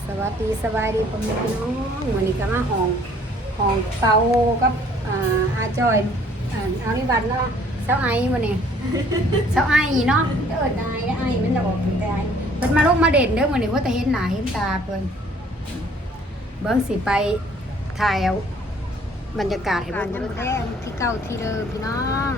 สวัสดีสบายดีพ่อแม่พี่น้องวันนี้ก็มาห้องเตากับอาจอยเอานิบัตรเนาะเช้าไอ้วันนี้เช้าไอ้เนาะเอิ้นไอ้มันจะบอกถึงแต่ไอ้เพิ่นมาลงมาเด่นเด้อวันนี้ว่าแต่เห็นหน้าเห็นตาเพิ่นเบิ่งสิไปถ่ายเอาบรรยากาศให้เบิ่งจะแท้ที่เก่าที่เดิมพี่น้อง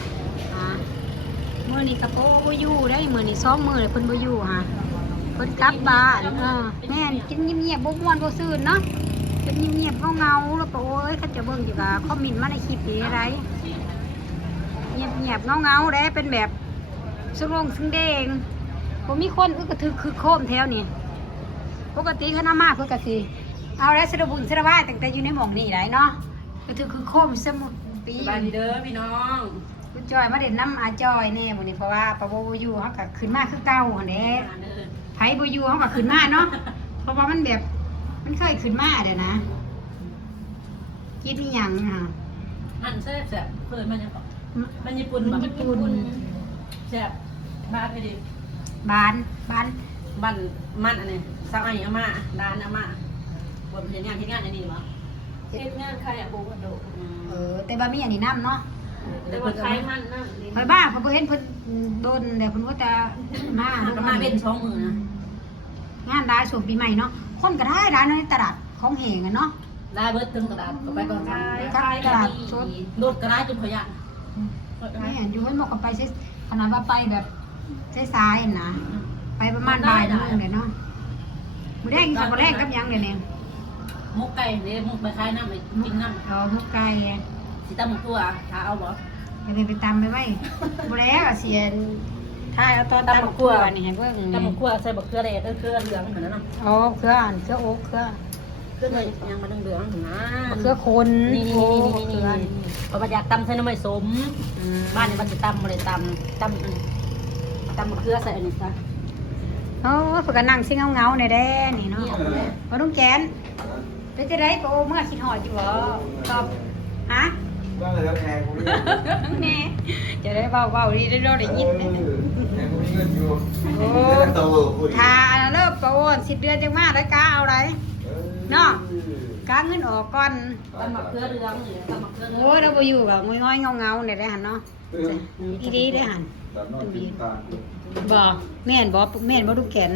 มื้อนี้ก็บ่อยู่ได้มื้อนี้2มื้อเลยเพิ่นบ่อยู่ฮะเพิ่นกลับบ้านแม่นกินเงียบๆบ่ม่วนบ่ซื่นเนาะกินเงียบๆเงาๆแล้วก็โอ้ยเขาจะเบิ่งอยู่ว่าคอมเมนต์มาในคลิปนี้อะไรเงียบๆเงาๆได้เป็นแบบสุรงซึ่งแดงบ่มีคนอึกกระทึกคือโคมแถวนี้ปกติเขานำมาเพิ่นก็สิเอาแล้วสระบุญสระว่ายตั้งแต่อยู่ในหม่องนี้ได้เนาะก็คือโคมสมุดปีสบายดีเด้อพี่น้องคุณจอยมาเด่นน้ำอาจอยแน่มื้อนี้เพราะว่าปะโบอยู่เฮาก็ขึ้นมาคือเก่าหั่นแหละไผบ่อยู่เฮาก็ขึ้นมาเนาะเพราะว่ามันแบบมันเคยขึ้นมาเด้อนะกินอีหยังค่ะอันแซ่บแซ่บเพิ่นมันยังก่อนมันญี่ปุ่นญี่ปุ่นแซ่บบ้านไปดิบ้านบ้านมันอันนี้สักอันเอามาร้านเอามาบนเฮ็ดงานอันนี้มั้งเฮ็ดงานใครอ่ะปูกระโดดแต่ว่ามีอันนี้น้ำเนาะแต่ว่าใครมันนั่นเฮ้ยบ้าเขาบ่เห็นเพิ่นโดนเดี๋ยวเพิ่นว่าจะมาก็มาเป็น2มื้อนะงานได้ช่วงปีใหม่เนาะคนก็ได้ร้านในตลาดของแหงอะเนาะได้เบิดถึงกระดาษก็ไปก่อนตลาดสดโดดกระดาษจนขยะไม่เห็นอยู่เพิ่นบอกกันไปใช้ขนาดว่าไปแบบสายๆนะไปประมาณบ่ายโมงเดี๋ยวเนาะมื้อแรกกับมื้อแรกกับหยังเดี๋ยวนี้มุกไก่เด้มุกไปขายน้ำไปกินน้ำเอามุกไก่สิตำหมกตัวถ้าเอาบ่ไปตำไปไว้บ่แล้วเสียนถ้าเอาตอนตำบักตัวนี่ให้เบิ่งตำหมกตัวใส่บักเขือแดงเขือเหลืองเหมือนนั้นน่ะอ๋อเครืออ่านเครือโอ๊กเครือเครื่องยังมาเหลืองๆถึงนะเครือคนนี่โอ้เพราะว่าอยากตำใส่น้ำมันสมบ้านนี่มันจะตำมาเลยตำมะเขือใส่อันนี้ซะโอ้เพิ่นก็นั่งซิเงาๆในแด้นี่เนาะบ่ต้องแกนเป็นจังได๋โอ้เมื่อคิดฮอดอยู่บ่ตอบฮะว่าเลยแล้วแทงกูไม่แน่จะได้เบาๆดีได้เราได้ยินแทงกูไม่เงินอยู่โอ้โตพูดทาเลิกประโอน10 เดือนจังมาแล้วกาเอาไรเนาะกาเงินออกก่อนตำมะเขือเหลืองนี่ตำมะเขือเหลืโอ้องเราบ่อยู่แบบง้อยๆเงาๆเนี่ยได้หันเนาะอีดีได้หันตามนอนกินทานบ่แม่นบ่ดูแขน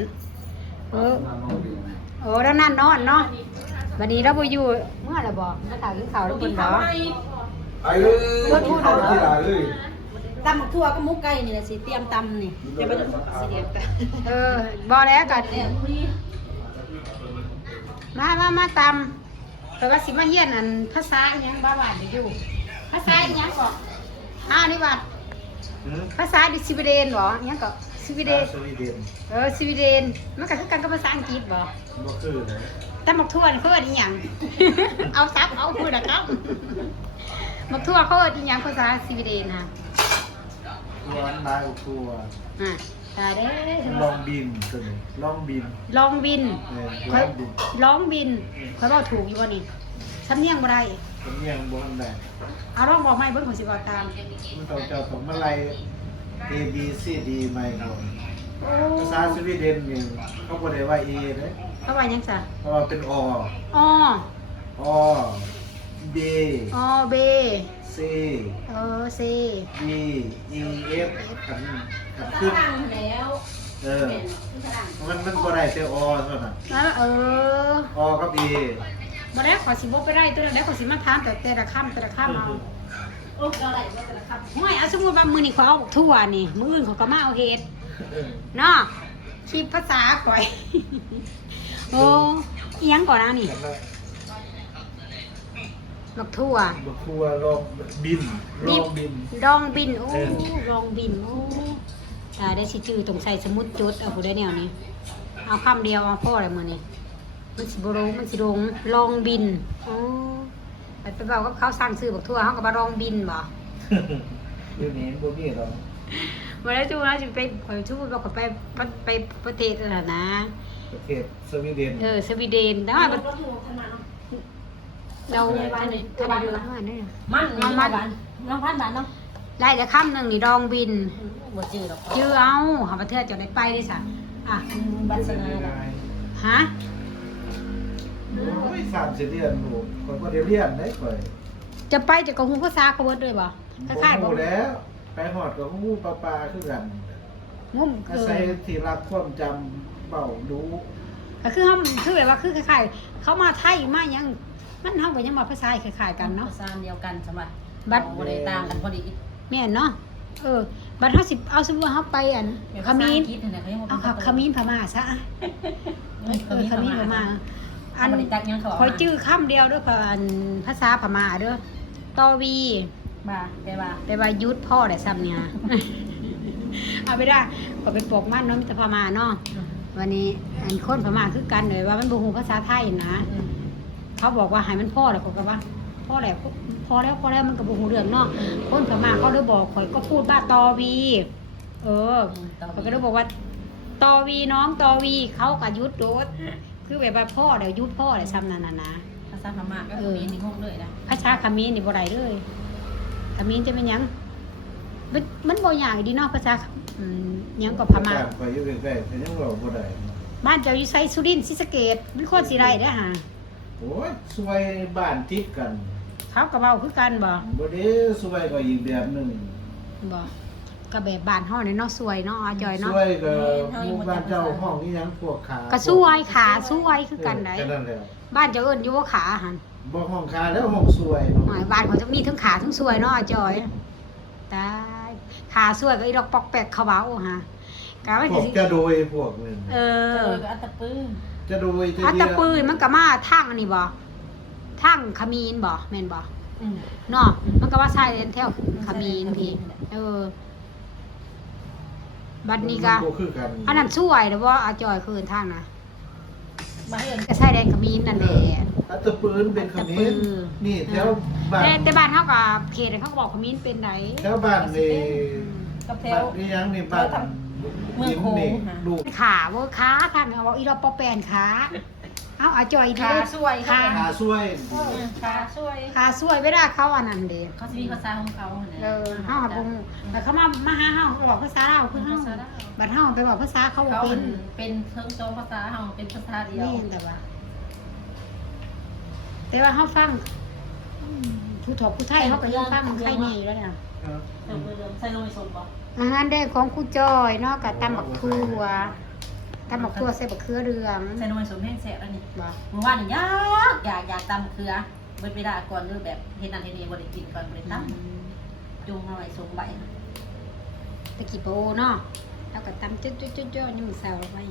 โอ้แล้วนั่นนอนเนาะวันนี้เราบ่อยู่เมื่อละบ่มาถามกินข้าวแล้วเพิ่นบ่ไอ้เลยพูดที่ไหนเลยตำมะทั่วก็มุกไก่นี่แหละสิเตรียมตำนี่จะไปสิเดียวกันบ่แล้วก็มาตำแต่ว่าสิมาเฮียนอันภาษาอีหยังบ้าบาดอยู่ภาษาอีหยังก็นี่ว่าภาษาดิสวีเดนบ่อีหยังก็สวีเดนสวีเดนสวีเดนมันก็คือกันกับภาษาอังกฤษบ่บ่คือเลยแต่หมักทั่วนี่เขาเอิ้นอีหยัง เอาซับเอาพูดนะครับหมักทั่วเขาเอิ้นอีหยังภาษาสวีเดนฮะตัวนั้นได้ตัวตายเด้ลองบินตัวนี้ลองบินลองบินลองบินลองบินเขาเว้าถูกอยู่บ่นี่สำเนียงบ่ได้ผมยังบ่ทันได้เอาลองบอกใหม่เบิ่งผมสิบอกตามมันต้องเจ้าของมาไล่ A B C D ไม่เอาโอ้ภาษาสวีเดนนี่เขาบ่ได้ว่า A เด้เขาว่าหยังซะเพราะว่าเป็นออ้ออ B ออเบ C C D E F กันขึ้นแล้วมันบ่ได้แต่อเท่านั้นแล้วอกับ A บ่ได้ขอสิบ่ไปได้ตัวนั้นได้ขอสิมาถามแต่ละคำเอาโอ้ก็อะไรว่าแต่ละคำห้วยเอาสมมุติว่ามื้อนี้เขาเอาทั่วนี่มื้ออื่นเขาก็มาเอาเฮ็ดเนาะคลิปภาษาข่อย โอ้อีหยังก่อนนะนี่บักทั่วบ่ครัวลองบินลองบินดองบินโอ้ลองบินโอ้ได้สิจื้อตรงใส่สมุดจดเอาผู้ได้แนวนี้เอาคำเดียวเอาพ่ออะไรมื้อนี้มันสิบ่รู้มันสิลงลองบินโอ้ไปเว้ากับเขาสั่งซื้อบักทั่วเฮาก็บ่ลองบินบ่เดี๋ยวนี้บ่มีหรอกบ่ได้จูนะสิไปข่อยชูบอกข่อยไปประเทศนั่นน่ะนะประเทศสวีเดนสวีเดนแต่ว่ารถถูกขนาดเนาะเราท่านเดือเท่านั้นมันบ้านน้องพันบ้านเนาะไล่แต่คำหนึ่งนี่ดองบินบ่จืดหรอกชื่อเอาหาประเทศจะได้ไปได้สั่งอ่ะบัตรสนาฮะ 30เดือนลูกคนบ่ได้เรียนได้ข่อยจะไปจะกับฮู้ภาษาเขาเบิดเลยบ่คล้ายๆบ่รู้แล้วไปฮอดก็ฮู้ปลาคือกันงุ่มอาศัยที่รักความจำเบาดูก็คือเฮาคือแบบว่าคือคล้ายๆเขามาไทยมาหยังมันเฮาก็ยังมาภาษาคล้ายๆกันเนาะภาษาเดียวกันสำหรับบัดบ่ได้ต่างกันพอดีแม่นเนาะบัดเฮาสิเอาสมมุติว่าเฮาไปอันขมิ้นภาษาอังกฤษนั่นแหละเขายังบ่เอาเป็นขมิ้นพม่าซะขมิ้นพม่าอันบ่ได้ตักยังเขาขอจื้อคำเดียวเด้ออันภาษาพม่าเด้อตอวีบ่าแปลว่าไปว่ายุดพ่อได้ซ้ำเนี่ย เอาไปได้ก็ไปปกมันเนาะมีแต่พม่าเนาะวันนี้อันคนพม่าคือกันเลยว่ามันบ่ฮู้ภาษาไทยนะ เขาบอกว่าให้มันพ่อแล้วก็ว่าพ่อแล้วพอแล้วมันก็บ่ฮู้เรื่องเนาะคนพม่าเขาเลยบอกข่อยก็พูดว่าตอวี เขาก็เลยบอกว่าตอวีน้องตอวีเขาก็ยุดโดดคือแบบว่าพ่อแล้วยุดพ่อแล้วซ้ำนั่นน่ะนะภาษาพม่าก็มีนี่งงเลยนะภาษาเขมรนี่บ่ได้เลยเขมรจะเป็นหยังมันบ่ยากดีเนาะภาษาหยังก็พม่าข่อยอยู่ใกล้ๆแต่ยังเว้าบ่ได้บ้านเจ้าอยู่ไสสุรินทร์ศรีสะเกษมันคนสิได้เด้อห่าโอ้ยสวยบ้านติดกันเขาก็เว้าคือกันบ่บ่ได้สวยก็อีกแบบหนึงบ่ก็แบบบ้านเฮานี่เนาะสวยเนาะอาจอยสเนาะวยก็หมู่บ้านเจ้าห้องอีหยังพวกขาก็สวยขาสวยคือกันได้แค่นั้นแหละบ้านเจ้าเอิ้นอยู่ว่าขาหั่นบ่ห้องขาแล้วห้องสวยเนาะหมายบ้านเขาจะมีทั้งขาทั้งสวยเนาะอาจอยตายขาสวยก็อีดอกปอกแปกเขาเว้าฮะกะว่าพวกสิจะโดยพวกนึงเอออัตตะปื้อจะโดยอัตตะปืนมันก็มาทางอันนี้บ่ทางขมีนบ่แม่นบ่เนาะมันก็ว่าใช่แถวขมีนพี่บัดนี้ก็บ่คือกันอันนั้นสวยแล้วบ่อาจอยคืนทางนะมาให้เอิ้นก็ใช่แดงขมีนนั่นแหละอัตตะปืนเป็นขมิ้นนี่แถวบ้านแต่บ้านเฮาก็เขตเขาก็บอกขมีนเป็นไดแถวบ้านนี่กับแถบ้าว นนี่ยังนี่บ้านเมืองโขงนี่ค่ะลูกขาบ่ขาทางเอาอีดอกปอแปนขาเอาอาจอยดีขาเด้อสวยขาขาสวยขาสวยขาสวยเวลาเขาอันนั้นเด้เขาสิมีภาษาของเขาเนี่ยเฮาบ่ฮู้แต่เขามาหาเฮาเขาบอกภาษาลาวคือเฮาบัดเฮาไปบอกภาษาเขาบ่เขาเป็นเป็นเทิงโจภาษาเฮาเป็นภาษาเดียวนี่แต่ว่าเฮาฟังผู้ถกผู้ไทยเฮาก็ยังฟังไทยแน่อยู่แล้วน่ะใส่ลงไปส่งบ่อาหารเด็กของครูจอยเนาะกับตำบักทั่วตำบักทั่วใส่บักเขือเรืองใส่ลงไปส่งแห้งแซ่บแล้วนี่บ่เมื่อวานนี่อยากตำเคือเบิดเวลาก่อนหรือแบบเฮ็ดนั่นเฮ็ดนี่บ่ได้กินก่อนบ่ได้ตำจุงเอาไว้ส่งใบตะกี้โปเนาะแล้วก็ตำจุ๊ดๆๆๆนี่มื้อเช้าไว้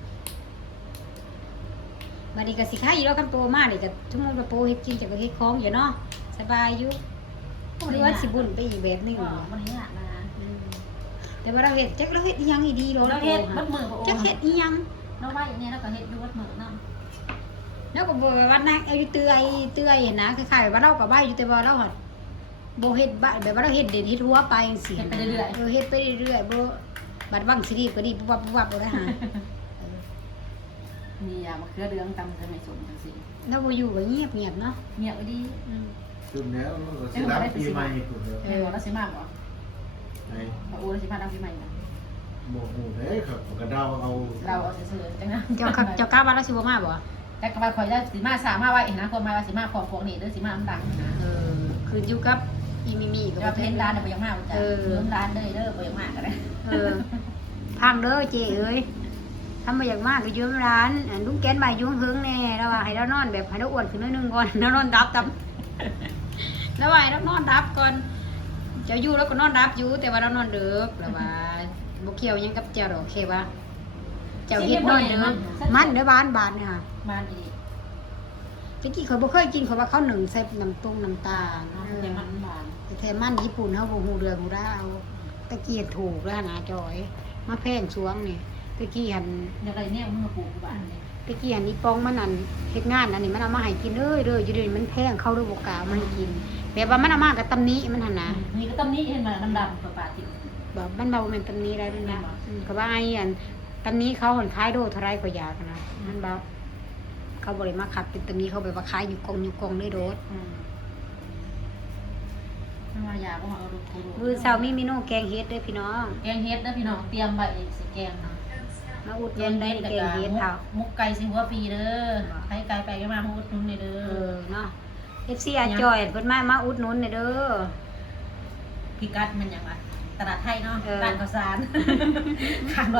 บัดนี้ก็สิขายอยู่แล้วกันโปมานี่ก็ชั่วโมงละโปเฮ็ดกินจากก็เฮ็ดของอยู่เนาะสบายอยู่หรือว่าสิบุญไปอีกแบบหนึงบ่ได้ยากนะแต่ว่าเราเฮ็ดจักเราเฮ็ดอีหยังอีดีโดเราเฮ็ดเบิดมื้อบ่โอ้จักเฮ็ดอีหยังเราไว้เนี่ยแล้วก็เฮ็ดอยู่เบิดมื้อนำแล้วก็บ่ว่านั่งเอาอยู่เตื้อยเห็นนะคล้ายๆว่าเราก็บ้าอยู่แต่ว่าเราหั่นบ่เฮ็ดบ้าแบบว่าเราเฮ็ดเด่นเฮ็ดหัวไปจังซี่เฮ็ดไปเรื่อยๆบ่บัดวังสิดีก็ดีปุ๊บปั๊บบ่ได้หานี่อ่ะมะเขือเดืองตำใส่ไม่ส่งจังซี่แล้วบ่อยู่ก็เงียบเนาะเงียบดีจุดแล้วมันก็สิรับปีใหม่พุ่นแล้วเออเราสิมาบ่ไหนพระโอเราสิมาทำปีใหม่บ่บ่ฮู้เด้ครับก็เดาเอาเราเอาซื่อๆจังนะเจ้ากล้าว่าเราสิบ่มาบ่แต่ก็ว่าข่อยได้สิมาสามารถไว้นะคนมาว่าสิมาพร้อมพวกนี้หรือสิมาอันดังนะคืออยู่กับอีมิก็จะบ่ว่าเพเป็นนร้านเนี่ยบ่อยังมากจ้ะเริ่มร้านเลยเด้อบ่อยังมากก็ได้พังเด้อเจ้เอ้ยทำบ่อยากมากก็อยู่ร้านอันลุงแกนบ่ายอยู่เฮิงแน่แล้วว่าให้เรานอนแบบให้เราอ้วนขึ้นหน่อยนึงก่อนแล้วนอนดับแล้วว่าให้เรานอนดับก่อนเจ้าอยู่แล้วก็นอนดับอยู่แต่ว่าเรานอนดึกแล้วว่าบ่เกี่ยวหยังกับเจ้าดอกโอเคป่ะเจ้าเฮ็ดนอนดึกมันเด้อบ้านเนี่ยค่ะบ้านอีกตะกี้เขาบ่เคยกินเขาว่าเขาหนึ่งใส่น้ำน้ำตาลแต่มันบานแต่แท้มันญี่ปุ่นเขาบ่ฮู้เรื่องฮู้ราวตะกี้ถูกแล้วนะจอยมาแพงสวงนี่ตะกี้หันเดี๋ยวไรเนี่ยมือปลูกบ้านนี่ตะกี้หันนี่ปองมันนั่นเฮ็ดงานอันนี้มันเอามาให้กินเด้ออยู่เดี๋ยวนี้มันแพงเข้าด้วยบ่กล้าเอามาให้กินแบบว่ามันเอามากับตำหนี้มันหั่นนะนี่ก็ตำนี้เห็นมาดำๆปลาๆติดแบบมันเบาแม่นตำหนี้ได้มันนะก็ว่าไอ้อันตำหนี้เขาหันขายโดเท่าไรก็อยากนะมันเบาเขาบ่ได้มาขัดเป็นตำหนี้เขาแบบว่าขายอยู่กองได้โดดไม่ว่ายาก็มาเอาดูมื้อเช้ามีเมนูแกงเฮ็ดเด้อพี่น้องแกงเฮ็ดนะพี่น้องเตรียมใบสิแกงนะมาอุดหแกนุงนได้เห็ดแกงเฮ็ดเฮามุกไก่สิหัวปีเด้อใครไก่ไปก็มาอุดหนุนนี่เด้เอออเนาะ FC อาจอยเพิ่นมาอุดหนุนเด้อพิกัดมันหยังวะตลาดไทยเนาะเออร้านข้าวสารข้าง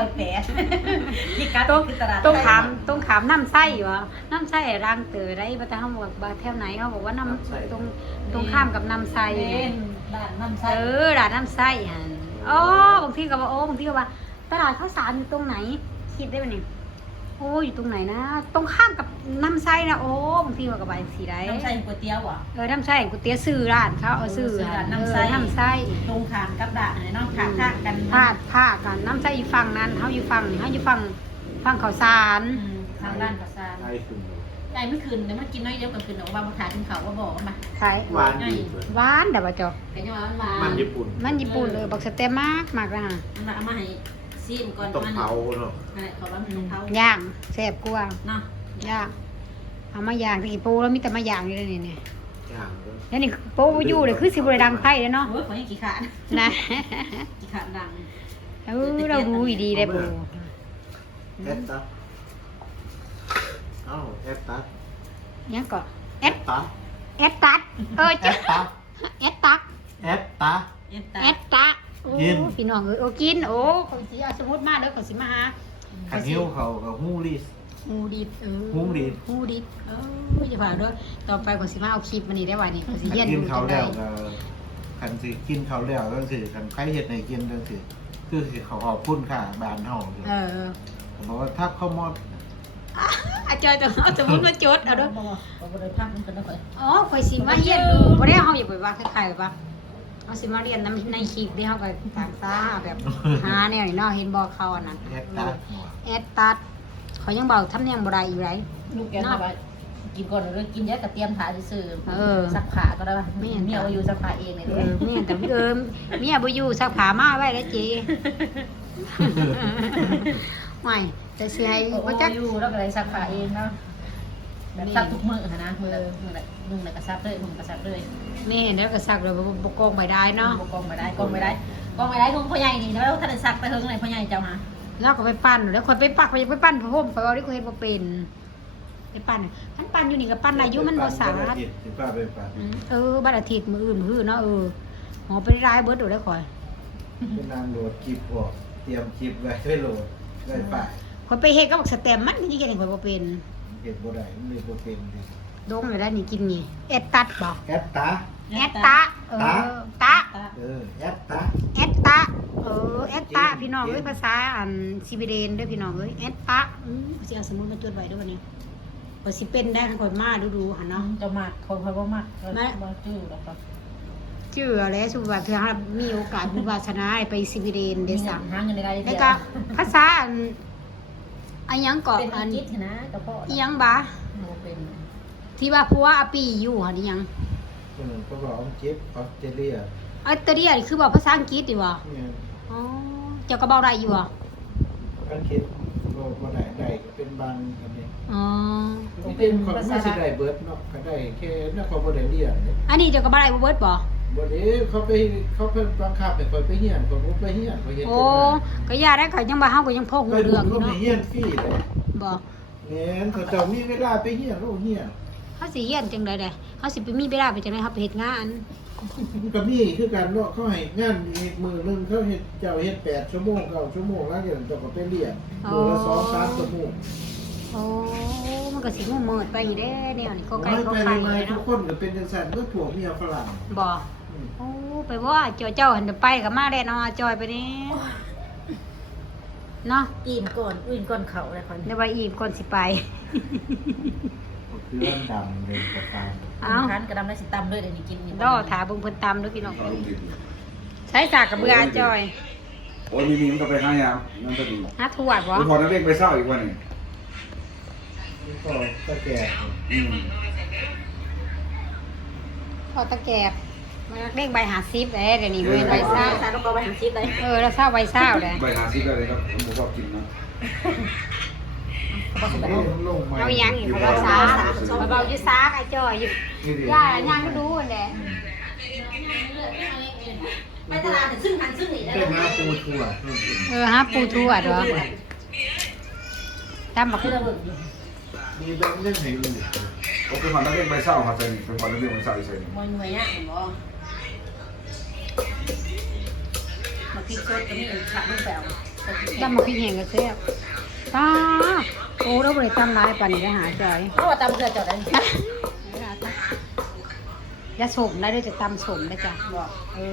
108พิกัดคือตลาดไทยต้องขามน้ำไส้อยู่อ่ะน้ำไส้ร่างเตอได้บ่แต่เฮาบอกว่าแถวไหนเขาบอกว่าน้ำตรงข้ามกับน้ำไส้เป็นร้านน้ำใสร้านน้ำไส้หั่นอ๋บางทีก็ว่าบางทีก็ว่าตลาดข้าวสารอยู่ตรงไหนคิดได้บ่นี่โอ้อยู่ตรงไหนนะตรงข้ามกับน้ำไส้นะโอ้บางทีก็ไปสิได้น้ำใสก๋วยเตี๋ยวอ่ะน้ำไส้ก๋วยเตี๋ยวซื้อร้านเขาเอาซื้อร้านน้ำไส้น้ำไส้ตรงข้ามกับด่านเนี่ยเนาะข้างกันพาดกันน้ำไส้อยู่ฝั่งนั้นเฮาอยู่ฝั่งนี่เฮาอยู่ฝั่งข้าวสารทางร้านข้าวสารไอ้คุณไก่ไม่คืนแต่มันกินน้อยเดียวกับคืนออกมาบนถาดกินเขาว่าบอกมาขายหวานดีเพิ่นหวานแต่ว่าจอกเป็นยังไงมันมามันญี่ปุ่นมันญี่ปุ่นบักสเต็มมากนะฮะมันเอามาให้ซีมก่อนต้องมันเผาเนาะเขาว่ามันต้องเผาย่างแซ่บกว่าเนาะย่างเอามาย่างตะกี้ปูแล้วมีแต่มาย่างอยู่เลยนี่อย่างเด้อแล้วนี่ปูอยู่เลยคือสิบริดังไพ่เลยเนาะโอ้ยขอให้กี่ขาดนะกี่ขาดดังเรารู้ดีได้ปูแอดตัสเอ้าแอดตัสยังก็แอดตัสแอดตัดแอจ้ะดตัสแอดตักแอดตัสเอ็นตาแอดตักโอ้กินพี่น้องโอ้กินโอ้เขาสิเอาสมมติมาเด้อเขาสิมาหาขันหิ้วเขากับฮู้ลิสฮูดิดฮูดิดจะผ่าด้วยต่อไปเขาสิมาเอาคลิปมันนี่ได้ว่านี่เขาสิเย็นกินดูเขาจังไดแล้วก็ขันสิกินเขาแล้วก็คือขันใครเห็ดในกินก็คือสิเขาขอบพุ่นค่ะบานเฮาอยู่ ผมบอกว่าถ้าเขามอดอาจารย์ต้องเอาสมมติมาจดเอาด้วยบอกเลยพักมันกันแล้วค่อยอ๋อข่อยสิมาเรียนดูบ่ได้เฮาอย่าไปว่าคล้ายๆว่าเฮาสิมาเรียนในคลิปที่เฮาก็ตามตาแบบหาแนวนี่เนาะเห็นบ่เขาอันนั้นแอดตัสแอดตัดเขายังเบาทำเนียงบ่ได้อยู่ไรลูกแกทำไว้กินก่อนเลยกินเยอะกับเตรียมถาซื่อเออซักผ้าก็ได้ป่ะเมียเอาอยู่ซักผ้าเองเลยเอเด้อเมียแต่เมียบ่อยู่ซักผ้ามาไว้แล้วเจ ไม่แต่สิให้บ่บ่จัจักกอยู่แล้วก็เลยซักผ้าเองเนาะแบบซักทุกมื้อค่ะนะมื้อละนุ่งแล้วก็ซักเลยนุ่งก็ซักเลยแม่แล้วก็ซักแล้วบ่กองไปได้เนาะกองไม่ได้นุ่งพ่อใหญ่นี่แล้วท่านซักไปเฮิงไหนพ่อใหญ่เจ้าฮะแล้วก็ไปปั้นแล้วค่อยไปปักไปปั้นพระพรหมข่อยเอาดิข่อยเฮ็ดบ่เป็นไปปั้นคันปั้นอยู่นี่ก็ปั้นได้อยู่มันบ่สาดสิป้าไปปั่นบัดอาทิตย์มื้ออื่นมื้อเนาะหอไปรายเบิดโดดได้ข่อยเป็นนางโหลดคลิปออกเตรียมคลิปไว้ให้โหลดไว้ป่ายข่อยไปเฮ็ดกับบักสแตมมันสิเฮ็ดให้ข่อยบ่เป็นเก็บบ่ได้มันเลยบ่เป็นดิดงอยู่ได้นี่กินนี่แอดตัดบ่แอดตาแอดตะตะแอดตาแอดตะแอดตะพี่น้องเอ้ยภาษาอันซิบิเรนเด้อพี่น้องเอ้ยแอดตะสิเอาสมุดมาจดไว้ด้วยวันนี้ข่อยสิเป็นได้คันข่อยมาดูๆหั่นเนาะเจ้ามากคนเขาบ่มากบ่จื้อดอกครับชื่ออะไรสุว่าเธอมีโอกาสบุญวาสนาไปซิบิเรนได้สั่งหาเงินได้แล้วก็ภาษาอันยังเกาะเป็นอัอันงกฤษนะกระเพาะอีหยังบะเป็นที่ว่าผัวอาปีอยู่หั่นอีหยังเขาบอกเจ็บออสเตรเลียออสเตรเลียนี่คือบอกภาษาอังกฤษดิวะเนี่ยอ๋อเจ้าก็เว้าได้อยู่อ่ะอันคิดบ่ได้ก็เป็นบางอันนี้อ๋อเป็นคนไม่สิได้เบิดเนาะก็ได้แค่นักเขาบ่ได้เรียนเนี่ยอันนี้เจ้าก็บ่ได้บ่เบิดบ่บ่ได้เขาไปบังคับให้คนไปเรียนคนบ่ไปเรียนเขาเฮ็ดโอ้ก็ย่าได้ก็ยังบ่เฮาก็ยังพอหูไปดูเรื่องอเขายู่ไม่เนาะเรียนฟรีเลยบ่แม่นเขาเจ้ามีเวลาไปเรียนเขาเรียนเฮาสิเฮียนจังได๋เด้เฮาสิไปมีเวลาไปจังได๋เฮาไปเฮ็ดงานมันก็มีคือกันเนาะเขาให้งานอีกมื้อนึงเขาเฮ็ดเจ้าเฮ็ด8ชั่วโมง9ชั่วโมงแล้วเดี๋ยวเจ้าก็ไปเรียนมื้อละ2-3ชั่วโมงโอ้มันก็สิงมืดไปอยู่เด้แนวนี้ก็ไกลไม่ก็ไปไกลมาทุกเนาะคนก็เป็นจังซั่นเมื่อพวกเมียฝรั่งบ่โอ้ไปว่าเจ้าหันไปก็มาได้เนาะจอยไปนี่เนาะอิ่มก่อนอื่นก่อนเขาอะไรคนเดี๋ยวว่าอีกคนสิไปคือเรื่องดำเลยกับตาเอ้าคันกระดำได้สิตำด้วยเดี๋ยวนี้กินดอถาเบิ่งเพิ่นตำเด้อพี่น้องใช้สากกับเบื่อจอยโอ้ยมีมันก็ไปห้ายามนั่นก็ดีหาทวดบ่พอนักเรียนไปเศร้าอีกวันหนึงก็ตะแก่อืมพอตะแกบมันเด้งใบ50เด้เดี๋ยวนี้เว้นใบซ่าใส่ลงไปหาชิปเลยแล้วซ่าใบซ่าแหละไปหาซิก็เลยครับผมชอบกินนะลงมาเอายังอีกบ่ซ่าบ่เบาอยู่ซากไอ้จอยอยู่ย่าย่างก็ดูนั่นแหละไปตลาดซึ่งหันซึ่งหนีได้เป็นน้ำปูถั่วหาปูทวดเหรอตำบักคือระเบิดอยู่มีเรื่องเล่นไหนเลยผมเป็นคนนักเรียนใบเศร้าครับเป็นคนนักเรียนใบเศร้าอีกเส้นมวยมวยเนี่ยเห็นบ่มาพริกสดก็มีขาลูกแปวตำบักพริกแห้งก็แซ่บตาโอ้เราบ่ได้ตำหลายปานนี้ไปหาจอยเพราะว่าตำเกลือจอดได้อย่าสมได้เด้อจะตำสมได้อจ้ะบอก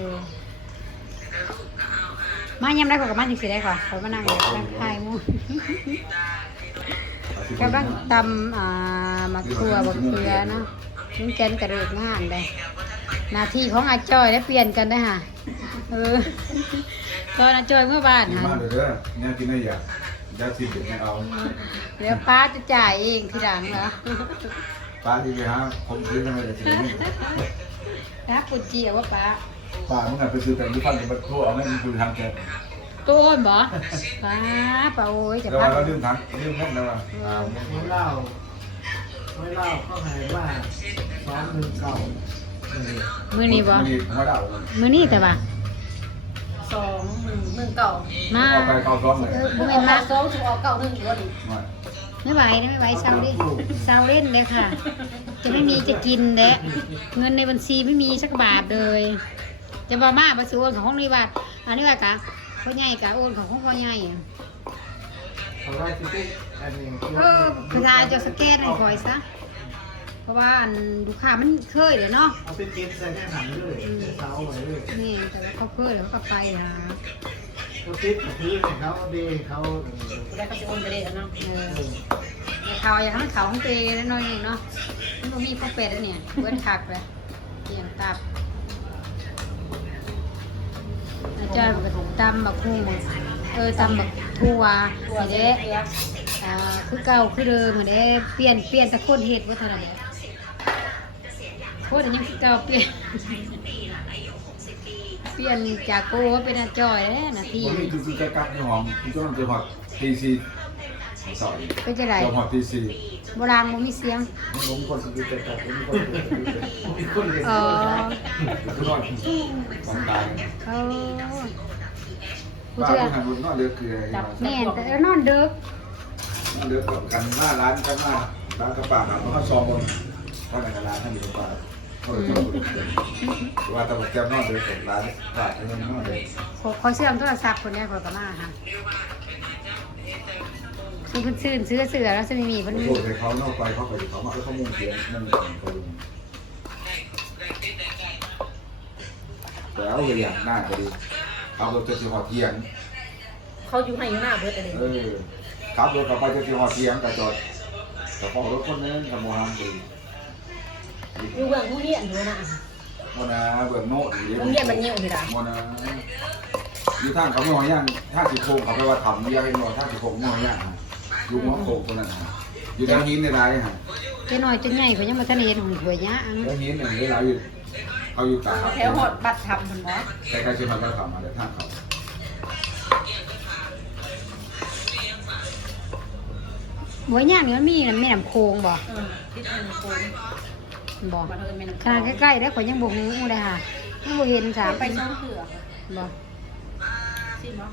มายำได้กว่ากับมาจังสิได้ค่ะเขามานั่งอยู่นั่งทายหมู่กำลังตำมะเขือบักเขือเนาะลุงแกนกระเดิกงานเลยหน้าที่ของอาจอยได้เปลี่ยนกันได้อค่ะตอนอาจอยเมื่อบ้านกินค่ะมากเลยเด้อเนี่ยกินได้อยากยาสีเด็ดไม่เอาเดี๋ยวป้าจะจ่ายเองทีหลังเหรอป้าที่ไปหาผมซื้อทำไมแต่ทีนี้นะคุณจีเอาว่าป้าป้าเมื่อไงไปซื้อแต่ยี่ห้อจะมาทั่วเอาไม่มีคือทางแกตัวอ้นบ่ป้าโอ้ยจะแล้วพักเราลืมทางลืมเงินแล้วว่าไม่เล่าเข้าหายว่า219 มือนี้บ่มีผมว่าได้มือนี้แต่ว่า 2 1 เก่ามาเอาไปเข้าซ้อมเลยบ่แม่นมา 2 10ออกเก่า1ตัวดิไม่ไหวนะไม่ไหวเศร้าเล่นเศร้าเล่นเลยค่ะ จะไม่มีจะกินแดะเงินในบัญชีไม่มีสักบาทเลย จะบ่มาบ่ซื้อโอนของห้องนี้ว่าอันนี้ว่ากะพ่อใหญ่กะโอนของห้องพ่อใหญ่อะเขาว่าที่เป็นอันนี้คือทายจะสแกนให้คอยซะเพราะว่าอันลูกค้ามันเคยเลยเนาะเอาเป็นเกมใส่แค่หนังเลยเท้าไว้เลยนี่แต่ว่าเขาเคยแล้วเขาก็ไปนะเขาติดกับพื้นเนี่ยเขาดีเขาได้ก็จะโอนไปได้เนาะเขาอย่างนั้นเขาของเตยน้อยนึงเนาะมันบ่มีพวกเป็ดแล้วเนี่ยเบิ้ลคักเลยเตียงตับอาจารย์ก็ตำบักหุ่งตำบักทั่วนี่เด้คือเก่าคือเดิมเด้เปลี่ยนแต่คนเฮ็ดบ่เท่านั้นแหละคนยังคือเก่าเปลี่ยนจากโกเป็นอาจอยเด้นาทีผมมีคือจะกลับในห้องที่ต้องจะหอดตีซีสอนเป็นจังได๋จะหอดตีซีโบราณบ่มีเสียงผมคนสุดจะกลับผมคนอ๋อคือนอนความตายผู้ป้าเชื่อผู้ทำบุญนอนเดือดคือแม่นแต่นอนดึกนอนเดือดกันหน้าร้านกันหน้าร้านกระป๋าครับเพราะเขาซองบนถ้าในร้านท่านอยู่ตรงกลางเขาจะว่าแต่ผมแก้มนอนเดือดกับร้านร้านนั้นนอนเดือดขอเสื่อมโทรศัพท์คนนี้ขอยก็มาค่ะซื้อเพิ่นซื้อเสือแล้วจะไม่มีเพิ่นโทษให้เขานอกไปเขาไปเขามาแล้วเขามุ่งเสียงนั่นเขาลุงแต่เอาอย่างหน้าก็ดีเอารถจะหอดเทียงเขาอยู่ให้อยู่หน้าเบิดอะไรขับรถกลับไปจะหอดเทียงกับจอดแต่พอรถคนนึงกับโมฮัมดีอยู่เบื้องผู้เรียนอยู่นะโมนาเบื่อโน่ดีผู้เรียนมันเงี่ยวทีละโมนาอยู่ทางเขาไม่หอย่างท่าสิโค้งเขาไปว่าทำเรียกให้หน่อยท่าสิโค้งไม่หอย่างลูกหัวโค้งคนนั้นอยู่ทางหินในไรฮะเจ้าน้อยเจ้าใหญ่เขายังบ่ทันได้เห็นหุ่นถวยยะอันทางหินเนี่ยเวลาอยู่เขาอยู่ตาแถวหอดบัตรทำคนบ่แต่ใครจะมาก็ทำมาเดี๋ยวท่าเขาบ่ยากนี่มันมีแม่น้ำโขงบ่ติดอันโคนบ่มาเอิ้นแม่น้ำขนาดใกล้ๆได้ข่อยยังบ่ฮู้เลยค่ะยังบ่เห็นสามไปช่องเถื่อบ่สิบ่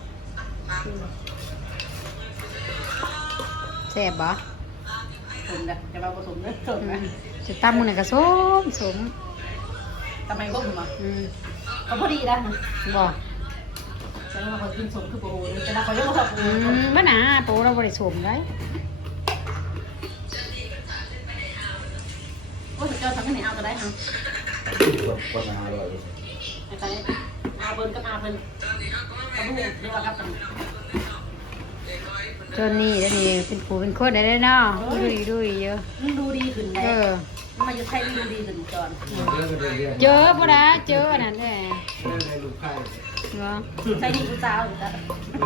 แซ่บบ่ผมนะจะมาผสมเนื้อสดนะจะตำมื้อนั้นก็สมทำไมบ่มาอืมก็พอดีแล้วบ่จะมาขอกินสมคือโอ้โหจะมาขอเยอะกว่าบ่น่าโปเราบ่ได้สมได้โอ้ยเจ้าทำให้ไหนเอาก็ได้ฮะคนมาเลยไอ้ตอนนี้อาเพิ่นกับอาเพิ่นกับลูกเรียกว่ากับกันจนนี่แล้วนี่เป็นผู้เป็นคนได้เนาะดุยเยอะมันดูดีขึ้นเลยมันมาอยู่ไทยมันดูดีขึ้นจอนเจอบ่ได้เจออันนั้นแหละในลูกไข่เนาะไทยดีกูสาวอยู่แล้ว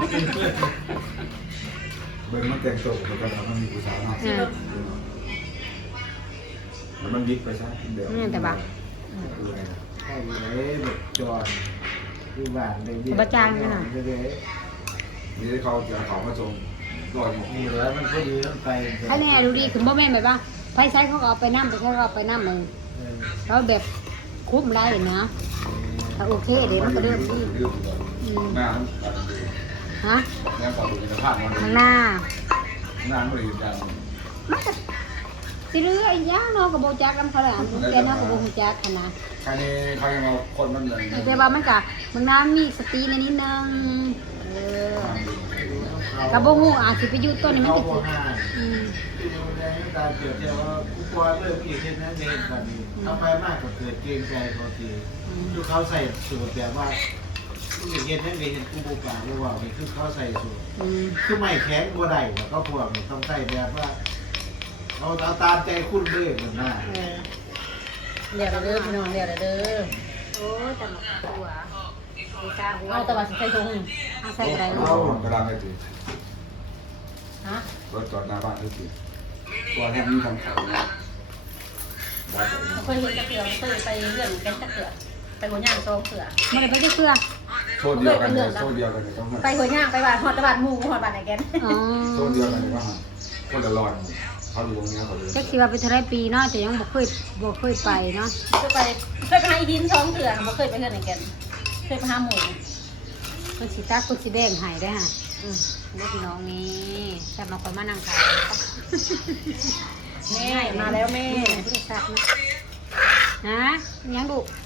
เบิ้งมันแต่งตัวมันก็ทำมันมีผู้สาวเนาะมันยิบไปใช่เดี๋ยวนี่แต่บ่าไข่เลยแบบจอดคือบ้านเลยเดี๋ยวนี่เขาจะเขามาส่งรอยหมกนี่แล้วมันก็ดีมันไปให้แน่ดูดีขึ้นบ่แม่นแบบว่าไผใช้เขาก็เอาไปนำไปใช้เขาเอาไปนำแล้วแบบคุ้มได้นะถ้าโอเคเดี๋ยวมันก็เริ่มดีแม่ฮะแม่ขอดูในภาพมันข้างหน้านางบริจาคมันก็สิเรืออีหยังเนาะก็บ่จักนำเขาแหละแต่เนาะก็บ่ฮู้จักหันนะใครนี่เขายังเอาคนมันเลยแต่ว่ามันก็บางน้ำมีสติในนิดนึงก็บ่ฮู้อาจสิไปอยู่ต้นนี้มันเขาจะบ่สิให้อืมที่ดูแลตาเกิดแต่ว่าผู้ปล่อยเลิกอีกเช่นนั้นเองแบบนี้เอาไปมากก็เกิดเกรงใจเขาทีคือเขาใส่สูตรแบบว่าเห็นนั่นเองผู้บุกป่าหรือว่านี่คือเขาใส่สูตรอืมคือไม่แข็งบ่ได้แล้วก็พวกนี่ต้องใส่แบบว่าเราตามใจคุณเลยเหมือนน่ะเดี๋ยวเด้อพี่น้องเดี๋ยวเด้อโอ้ยแต่หมกหัวมีกาหัวเอาแต่ว่าสิใส่ถุงเอาใส่อะไรเอาเนาะกระดาษให้ตีฮะรถจอดหน้าบ้านให้ตีตัวแทบมีทางเขาเนี่ยได้เคยเห็นกระเสือเคยไปเรื่องแกงกระเสือไปหัวย่างโซ่เสือไม่ได้ไปที่เครือโซนเดียวกันเลยโซนเดียวกันเลยต้องไปหัวย่างไปบ้านฮอดตะบานหมู่ฮอดบ้านไหนแกนอ๋อโซนเดียวกันเลยว่าคนละรอนเขาอยู่ตรงนี้เขาเลยจักสิว่าเป็นเท่าไรปีเนาะแต่ยังบ่เคยไปเนาะเคยไปหาอีดินท้องเสือบ่เคยไปเรื่องไหนแกนเคยไปหาหมูมันสิตักคนสิแบ่งให้ได้อฮะเด็กน้องนี่จะมาคนมานั่งขายแม่มาแล้วแม่ที่สัตว์นะยังดุ